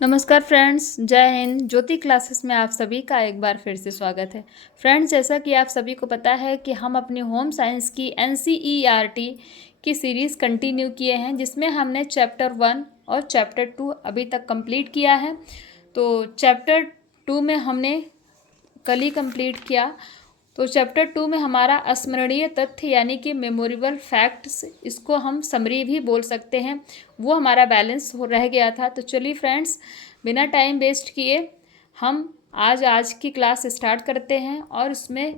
नमस्कार फ्रेंड्स, जय हिंद। ज्योति क्लासेस में आप सभी का एक बार फिर से स्वागत है। फ्रेंड्स, जैसा कि आप सभी को पता है कि हम अपनी होम साइंस की NCERT की सीरीज़ कंटिन्यू किए हैं, जिसमें हमने चैप्टर 1 और चैप्टर 2 अभी तक कंप्लीट किया है। तो चैप्टर 2 में हमने कल ही कंप्लीट किया। तो चैप्टर 2 में हमारा स्मरणीय तथ्य यानी कि मेमोरेबल फैक्ट्स, इसको हम समरी भी बोल सकते हैं, वो हमारा बैलेंस हो रह गया था। तो चलिए फ्रेंड्स, बिना टाइम वेस्ट किए हम आज की क्लास स्टार्ट करते हैं। और इसमें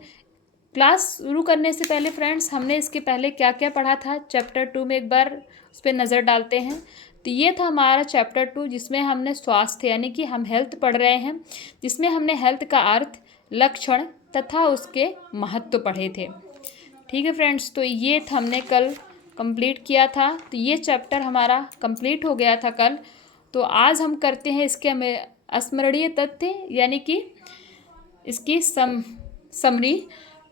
क्लास शुरू करने से पहले फ्रेंड्स, हमने इसके पहले क्या क्या पढ़ा था चैप्टर 2 में, एक बार उस पर नज़र डालते हैं। तो ये था हमारा चैप्टर 2, जिसमें हमने स्वास्थ्य यानी कि हम हेल्थ पढ़ रहे हैं, जिसमें हमने हेल्थ का अर्थ, लक्षण तथा उसके महत्व पढ़े थे। ठीक है फ्रेंड्स, तो ये हमने कल कंप्लीट किया था। तो ये चैप्टर हमारा कंप्लीट हो गया था कल। तो आज हम करते हैं इसके स्मरणीय तथ्य यानी कि इसकी समरी।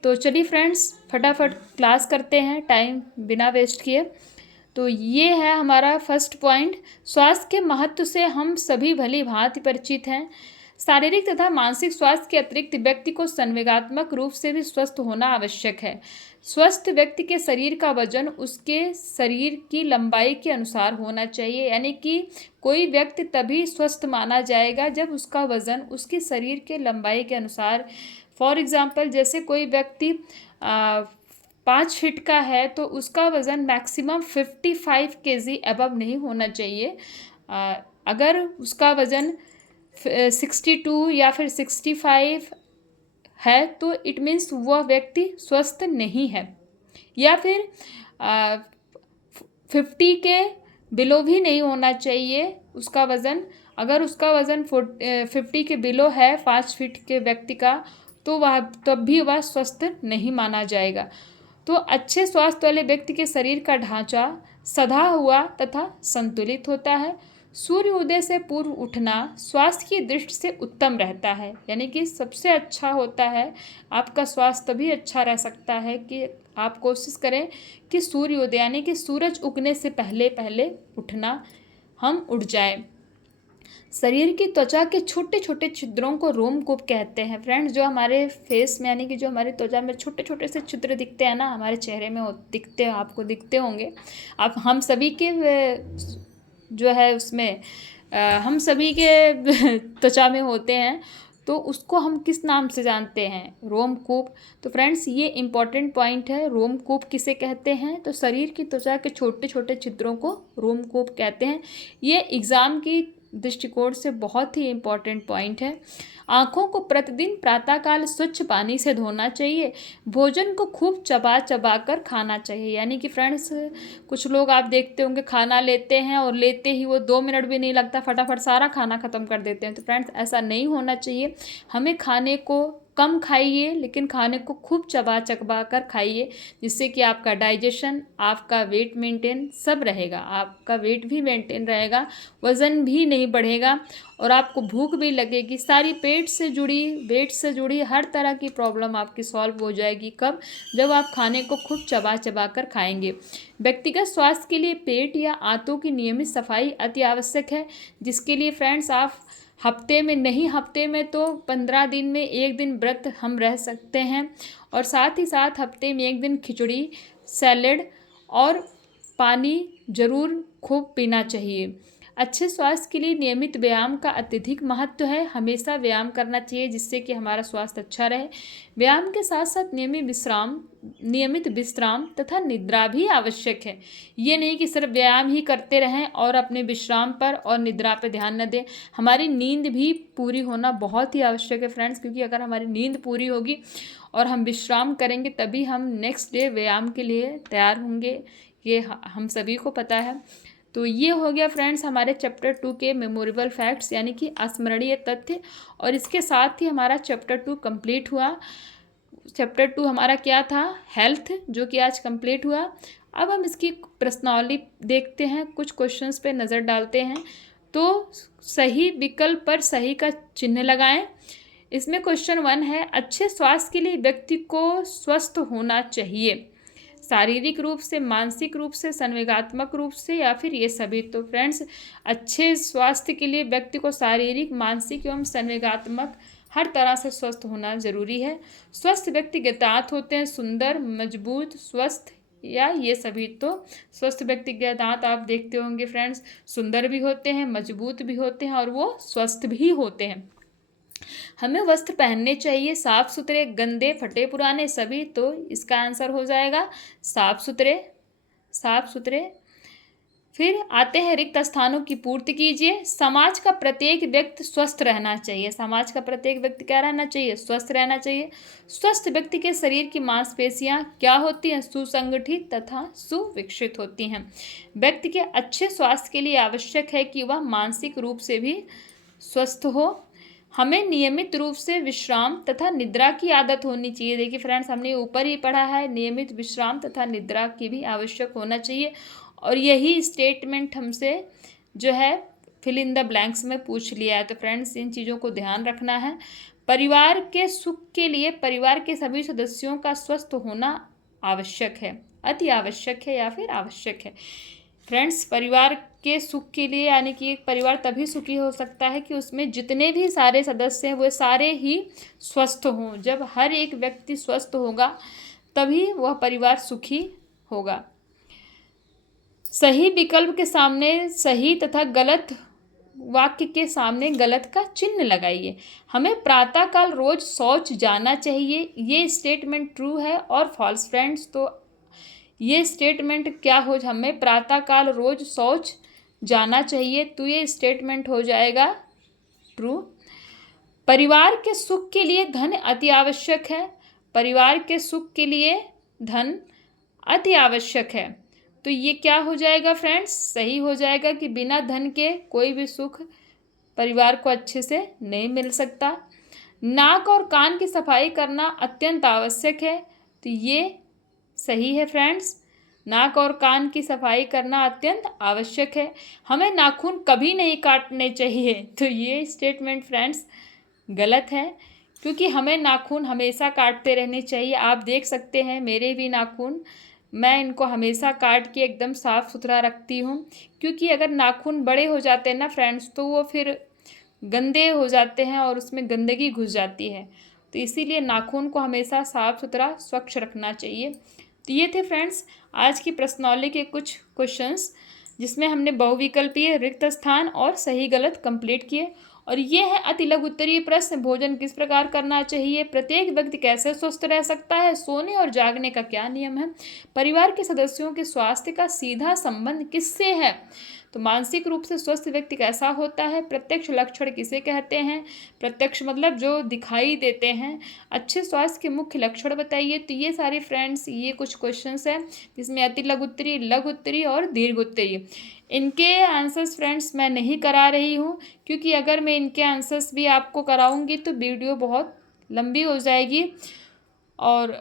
तो चलिए फ्रेंड्स, फटाफट क्लास करते हैं टाइम बिना वेस्ट किए। तो ये है हमारा फर्स्ट पॉइंट। स्वास्थ्य के महत्व से हम सभी भली भांति परिचित हैं। शारीरिक तथा मानसिक स्वास्थ्य के अतिरिक्त व्यक्ति को संवेगात्मक रूप से भी स्वस्थ होना आवश्यक है। स्वस्थ व्यक्ति के शरीर का वजन उसके शरीर की लंबाई के अनुसार होना चाहिए, यानी कि कोई व्यक्ति तभी स्वस्थ माना जाएगा जब उसका वजन उसके शरीर के लंबाई के अनुसार। फॉर एग्जाम्पल, जैसे कोई व्यक्ति 5 फीट का है तो उसका वज़न मैक्सिमम 55 kg अबव नहीं होना चाहिए। अगर उसका वज़न 62 या फिर 65 है तो इट मीन्स वह व्यक्ति स्वस्थ नहीं है। या फिर 50 के बिलो भी नहीं होना चाहिए उसका वज़न। अगर उसका वज़न 50 के बिलो है 5 फीट के व्यक्ति का, तो वह तब भी वह स्वस्थ नहीं माना जाएगा। तो अच्छे स्वास्थ्य वाले व्यक्ति के शरीर का ढांचा सधा हुआ तथा संतुलित होता है। सूर्य उदय से पूर्व उठना स्वास्थ्य की दृष्टि से उत्तम रहता है, यानी कि सबसे अच्छा होता है। आपका स्वास्थ्य तभी अच्छा रह सकता है कि आप कोशिश करें कि सूर्य उदय यानी कि सूरज उगने से पहले पहले उठना, हम उठ जाएं। शरीर की त्वचा के छोटे छोटे छिद्रों को रोमकूप कहते हैं। फ्रेंड्स, जो हमारे फेस में यानी कि जो हमारी त्वचा में छोटे छोटे से छिद्र दिखते हैं ना, हमारे चेहरे में दिखते, आपको दिखते होंगे। आप हम सभी के जो है उसमें हम सभी के त्वचा में होते हैं। तो उसको हम किस नाम से जानते हैं? रोमकूप। तो फ्रेंड्स, ये इंपॉर्टेंट पॉइंट है। रोमकूप किसे कहते हैं? तो शरीर की त्वचा के छोटे छोटे छिद्रों को रोमकूप कहते हैं। ये एग्ज़ाम की दृष्टिकोण से बहुत ही इम्पॉर्टेंट पॉइंट है। आँखों को प्रतिदिन प्रातःकाल स्वच्छ पानी से धोना चाहिए। भोजन को खूब चबा चबा कर खाना चाहिए, यानी कि फ्रेंड्स, कुछ लोग आप देखते होंगे खाना लेते हैं और लेते ही वो 2 मिनट भी नहीं लगता, फटाफट सारा खाना ख़त्म कर देते हैं। तो फ्रेंड्स, ऐसा नहीं होना चाहिए। हमें खाने को कम खाइए, लेकिन खाने को खूब चबा चबा कर खाइए, जिससे कि आपका डाइजेशन, आपका वेट मेंटेन सब रहेगा। आपका वेट भी मेंटेन रहेगा, वज़न भी नहीं बढ़ेगा और आपको भूख भी लगेगी। सारी पेट से जुड़ी, वेट से जुड़ी हर तरह की प्रॉब्लम आपकी सॉल्व हो जाएगी। कब? जब आप खाने को खूब चबा चबा कर खाएंगे। व्यक्तिगत स्वास्थ्य के लिए पेट या आंतों की नियमित सफाई अति आवश्यक है, जिसके लिए फ्रेंड्स आप हफ्ते में नहीं, हफ्ते में तो 15 दिन में 1 दिन व्रत हम रह सकते हैं। और साथ ही साथ हफ्ते में 1 दिन खिचड़ी, सैलेड और पानी ज़रूर खूब पीना चाहिए। अच्छे स्वास्थ्य के लिए नियमित व्यायाम का अत्यधिक महत्व है। हमेशा व्यायाम करना चाहिए, जिससे कि हमारा स्वास्थ्य अच्छा रहे। व्यायाम के साथ साथ नियमित विश्राम तथा निद्रा भी आवश्यक है। ये नहीं कि सिर्फ व्यायाम ही करते रहें और अपने विश्राम पर और निद्रा पर ध्यान न दें। हमारी नींद भी पूरी होना बहुत ही आवश्यक है फ्रेंड्स, क्योंकि अगर हमारी नींद पूरी होगी और हम विश्राम करेंगे, तभी हम नेक्स्ट डे व्यायाम के लिए तैयार होंगे। ये हम सभी को पता है। तो ये हो गया फ्रेंड्स हमारे चैप्टर 2 के मेमोरेबल फैक्ट्स यानी कि स्मरणीय तथ्य। और इसके साथ ही हमारा चैप्टर 2 कंप्लीट हुआ। चैप्टर 2 हमारा क्या था? हेल्थ, जो कि आज कंप्लीट हुआ। अब हम इसकी प्रश्नावली देखते हैं, कुछ क्वेश्चंस पे नज़र डालते हैं। तो सही विकल्प पर सही का चिन्ह लगाएं। इसमें क्वेश्चन 1 है, अच्छे स्वास्थ्य के लिए व्यक्ति को स्वस्थ होना चाहिए। शारीरिक रूप से, मानसिक रूप से, संवेगात्मक रूप से, या फिर ये सभी। तो फ्रेंड्स, अच्छे स्वास्थ्य के लिए व्यक्ति को शारीरिक, मानसिक एवं संवेगात्मक हर तरह से स्वस्थ होना जरूरी है। स्वस्थ व्यक्ति के दांत होते हैं सुंदर, मजबूत, स्वस्थ, या ये सभी। तो स्वस्थ व्यक्ति के दांत आप देखते होंगे फ्रेंड्स, सुंदर भी होते हैं, मजबूत भी होते हैं और वो स्वस्थ भी होते हैं। हमें वस्त्र पहनने चाहिए साफ सुथरे, गंदे, फटे पुराने सभी। तो इसका आंसर हो जाएगा साफ सुथरे, साफ सुथरे। फिर आते हैं रिक्त स्थानों की पूर्ति कीजिए। समाज का प्रत्येक व्यक्ति स्वस्थ रहना चाहिए। समाज का प्रत्येक व्यक्ति क्या रहना चाहिए? स्वस्थ रहना चाहिए। स्वस्थ व्यक्ति के शरीर की मांसपेशियां क्या होती हैं? सुसंगठित तथा सुविकसित होती हैं। व्यक्ति के अच्छे स्वास्थ्य के लिए आवश्यक है कि वह मानसिक रूप से भी स्वस्थ हो। हमें नियमित रूप से विश्राम तथा निद्रा की आदत होनी चाहिए। देखिए फ्रेंड्स, हमने ऊपर ही पढ़ा है, नियमित विश्राम तथा निद्रा की भी आवश्यक होना चाहिए। और यही स्टेटमेंट हमसे जो है फिल इन द ब्लैंक्स में पूछ लिया है। तो फ्रेंड्स, इन चीज़ों को ध्यान रखना है। परिवार के सुख के लिए परिवार के सभी सदस्यों का स्वस्थ होना आवश्यक है, अति आवश्यक है या फिर आवश्यक है। फ्रेंड्स, परिवार के सुख के लिए, यानी कि एक परिवार तभी सुखी हो सकता है कि उसमें जितने भी सारे सदस्य हैं वो सारे ही स्वस्थ हों। जब हर एक व्यक्ति स्वस्थ होगा तभी वह परिवार सुखी होगा। सही विकल्प के सामने सही तथा गलत वाक्य के सामने गलत का चिन्ह लगाइए। हमें प्रातःकाल रोज शौच जाना चाहिए। ये स्टेटमेंट ट्रू है और फॉल्स फ्रेंड्स। तो ये स्टेटमेंट क्या हो, हमें प्रातःकाल रोज शौच जाना चाहिए, तो ये स्टेटमेंट हो जाएगा ट्रू। परिवार के सुख के लिए धन अति आवश्यक है। परिवार के सुख के लिए धन अति आवश्यक है। तो ये क्या हो जाएगा फ्रेंड्स? सही हो जाएगा कि बिना धन के कोई भी सुख परिवार को अच्छे से नहीं मिल सकता। नाक और कान की सफाई करना अत्यंत आवश्यक है। तो ये सही है फ्रेंड्स, नाक और कान की सफाई करना अत्यंत आवश्यक है। हमें नाखून कभी नहीं काटने चाहिए। तो ये स्टेटमेंट फ्रेंड्स गलत है, क्योंकि हमें नाखून हमेशा काटते रहने चाहिए। आप देख सकते हैं मेरे भी नाखून, मैं इनको हमेशा काट के एकदम साफ़ सुथरा रखती हूँ, क्योंकि अगर नाखून बड़े हो जाते हैं ना फ्रेंड्स तो वो फिर गंदे हो जाते हैं और उसमें गंदगी घुस जाती है। तो इसीलिए नाखून को हमेशा साफ़ सुथरा स्वच्छ रखना चाहिए। तो ये थे फ्रेंड्स आज की प्रश्नावली के कुछ क्वेश्चंस, जिसमें हमने बहुविकल्पीय, रिक्त स्थान और सही गलत कंप्लीट किए। और ये है अति लघु उत्तरीय प्रश्न, भोजन किस प्रकार करना चाहिए, प्रत्येक व्यक्ति कैसे स्वस्थ रह सकता है, सोने और जागने का क्या नियम है, परिवार के सदस्यों के स्वास्थ्य का सीधा संबंध किससे है, तो मानसिक रूप से स्वस्थ व्यक्ति कैसा होता है, प्रत्यक्ष लक्षण किसे कहते हैं, प्रत्यक्ष मतलब जो दिखाई देते हैं, अच्छे स्वास्थ्य के मुख्य लक्षण बताइए। तो ये सारे फ्रेंड्स ये कुछ क्वेश्चंस हैं जिसमें अति लघु उत्तरीय और दीर्घ उत्तरीय। इनके आंसर्स फ्रेंड्स मैं नहीं करा रही हूँ, क्योंकि अगर मैं इनके आंसर्स भी आपको कराऊंगी तो वीडियो बहुत लंबी हो जाएगी और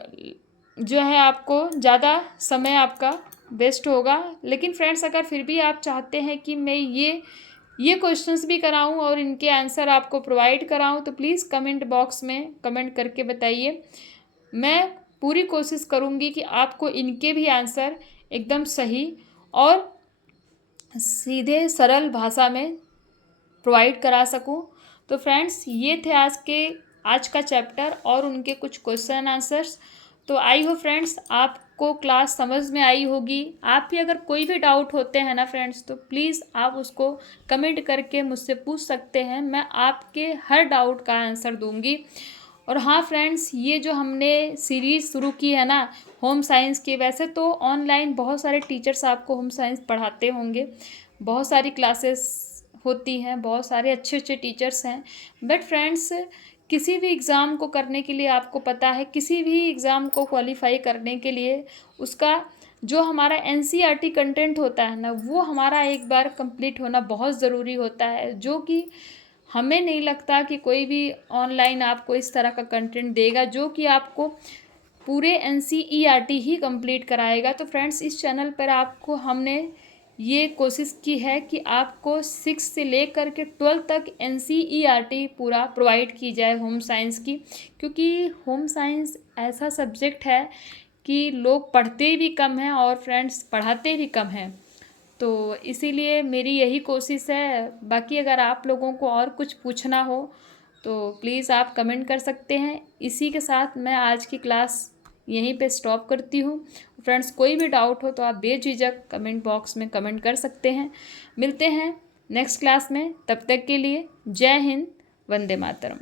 जो है आपको ज़्यादा समय आपका वेस्ट होगा। लेकिन फ्रेंड्स, अगर फिर भी आप चाहते हैं कि मैं ये क्वेश्चंस भी कराऊं और इनके आंसर आपको प्रोवाइड कराऊं, तो प्लीज़ कमेंट बॉक्स में कमेंट करके बताइए। मैं पूरी कोशिश करूंगी कि आपको इनके भी आंसर एकदम सही और सीधे सरल भाषा में प्रोवाइड करा सकूं। तो फ्रेंड्स, ये थे आज का चैप्टर और उनके कुछ क्वेश्चन आंसर्स। तो आई हो फ्रेंड्स आपको क्लास समझ में आई होगी। आप भी अगर कोई भी डाउट होते हैं ना फ्रेंड्स, तो प्लीज़ आप उसको कमेंट करके मुझसे पूछ सकते हैं, मैं आपके हर डाउट का आंसर दूंगी। और हाँ फ्रेंड्स, ये जो हमने सीरीज़ शुरू की है ना होम साइंस की, वैसे तो ऑनलाइन बहुत सारे टीचर्स आपको होम साइंस पढ़ाते होंगे, बहुत सारी क्लासेस होती हैं, बहुत सारे अच्छे अच्छे टीचर्स हैं। बट फ्रेंड्स, किसी भी एग्ज़ाम को करने के लिए आपको पता है, किसी भी एग्ज़ाम को क्वालिफाई करने के लिए उसका जो हमारा एनसीईआरटी कंटेंट होता है ना, वो हमारा एक बार कंप्लीट होना बहुत ज़रूरी होता है, जो कि हमें नहीं लगता कि कोई भी ऑनलाइन आपको इस तरह का कंटेंट देगा जो कि आपको पूरे एनसीईआरटी ही कंप्लीट कराएगा। तो फ्रेंड्स, इस चैनल पर आपको हमने ये कोशिश की है कि आपको 6 से लेकर के 12 तक एनसीईआरटी पूरा प्रोवाइड की जाए होम साइंस की, क्योंकि होम साइंस ऐसा सब्जेक्ट है कि लोग पढ़ते भी कम हैं और फ्रेंड्स पढ़ाते भी कम हैं। तो इसीलिए मेरी यही कोशिश है। बाकी अगर आप लोगों को और कुछ पूछना हो तो प्लीज़ आप कमेंट कर सकते हैं। इसी के साथ मैं आज की क्लास यहीं पे स्टॉप करती हूँ। फ्रेंड्स, कोई भी डाउट हो तो आप बेझिझक कमेंट बॉक्स में कमेंट कर सकते हैं। मिलते हैं नेक्स्ट क्लास में, तब तक के लिए जय हिंद, वंदे मातरम।